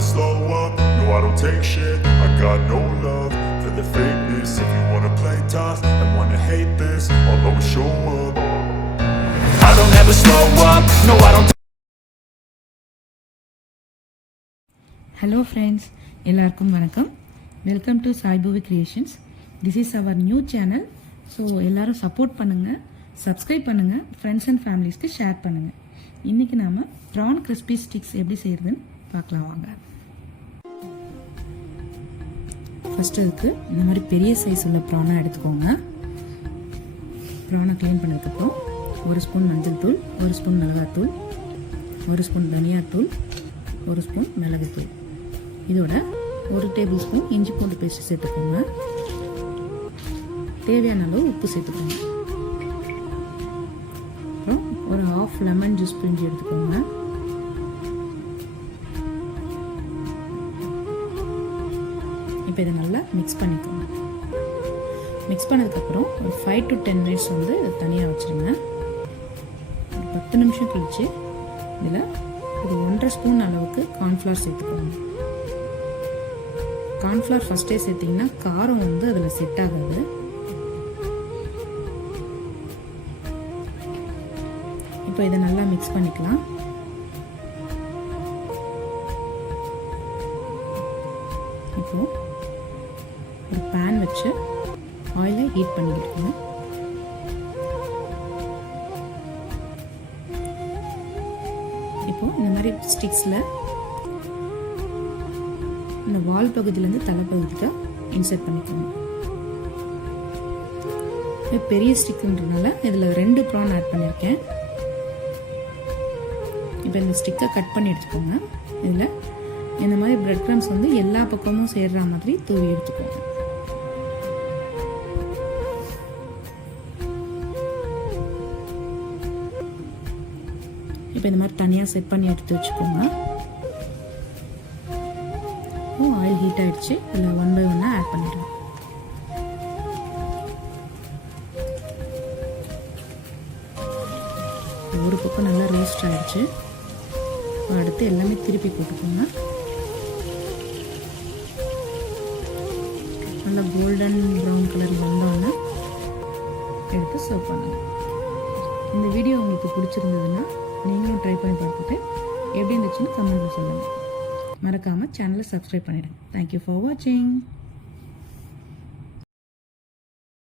never slow up, no I don't take shit. I got no love for the fakeness. If you wanna play tough and wanna hate this, I'll always show up. I don't ever slow up, no I don't. Hello friends, எல்லாருக்கும் வணக்கம். Welcome to Saipoovi creations. This is our new channel. So எல்லாரும் support பண்ணுங்கள், subscribe பண்ணுங்கள், friends and ஃபேமிலிஸ்க்கு share பண்ணுங்கள். இன்றைக்கி நாம் PRAN crispy sticks எப்படி செய்கிறதுன்னு பார்க்கலாம் வாங்க. ஃபஸ்ட்டு இதுக்கு இந்த மாதிரி பெரிய சைஸ் உள்ள ப்ரானாக எடுத்துக்கோங்க. ப்ரானை க்ளீன் பண்ணதுக்கப்புறம் 1 ஸ்பூன் மஞ்சள் தூள், 1 ஸ்பூன் மிளகாத்தூள், 1 ஸ்பூன் தனியாத்தூள், 1 ஸ்பூன் மிளகுத்தூள், இதோட 1 டேபிள் ஸ்பூன் இஞ்சி பூண்டு பேஸ்ட் சேர்த்துக்கோங்க. தேவையான அளவு உப்பு சேர்த்துக்கோங்க. அப்புறம் ஒரு 1/2 லெமன் ஜூஸ் பிழிஞ்சு எடுத்துக்கோங்க. இப்போ இதை நல்லா மிக்ஸ் பண்ணிக்கோங்க. மிக்ஸ் பண்ணதுக்கப்புறம் ஒரு 5 to 10 மினிட்ஸ் வந்து இதை தனியாக வச்சுருங்க. ஒரு 10 நிமிஷம் கழித்து இதில் ஒரு 1.5 ஸ்பூன் அளவுக்கு கார்ன்ஃப்ளவர் சேர்த்துக்கோங்க. கார்ன்ஃப்ளவர் ஃபஸ்ட்டே சேர்த்திங்கன்னா காரம் வந்து அதில் செட் ஆகாது. இப்போ இதை நல்லா மிக்ஸ் பண்ணிக்கலாம். இப்போ ஒரு பேன் வச்சு ஆயிலை ஹீட் பண்ணிக்கிட்டுருக்கோம். இப்போ இந்த மாதிரி ஸ்டிக்ஸில் இந்த வால் பகுதியிலேருந்து தலைப்பகுதிக்கு இன்சர்ட் பண்ணிக்கோங்க. பெரிய ஸ்டிக்குன்றதுனால இதில் 2 ப்ரான் ஆட் பண்ணியிருக்கேன். இப்போ இந்த ஸ்டிக்கை கட் பண்ணி எடுத்துக்கோங்க. இதில் இந்த மாதிரி பிரெட் க்ரம்ஸ் வந்து எல்லா பக்கமும் சேர்ற மாதிரி தூவி எடுத்துக்கோங்க. இப்போ இந்த மாதிரி தனியாக செட் பண்ணி எடுத்து வச்சுக்கோங்க. ஆயில் ஹீட் ஆயிடுச்சு. இதில் 1 by 1 ஆட் பண்ணிடுவோம். ஒரு பக்கம் நல்லா ரோஸ்ட் ஆயிடுச்சு. அடுத்து எல்லாமே திருப்பி போட்டுக்கோங்க. நல்லா கோல்டன் ப்ரௌன் கலர் வந்தோன்னா எடுத்து சர்வ் பண்ணுங்க. இந்த வீடியோ உங்களுக்கு பிடிச்சிருந்ததுன்னா நீங்களும் ட்ரை பண்ணி பார்த்துட்டு எப்படி இருந்துச்சுன்னு கமெண்ட்ல சொல்லுங்கள். மறக்காமல் சேனலை சப்ஸ்கிரைப் பண்ணிடுங்க. தேங்க்யூ ஃபார் வாட்சிங்.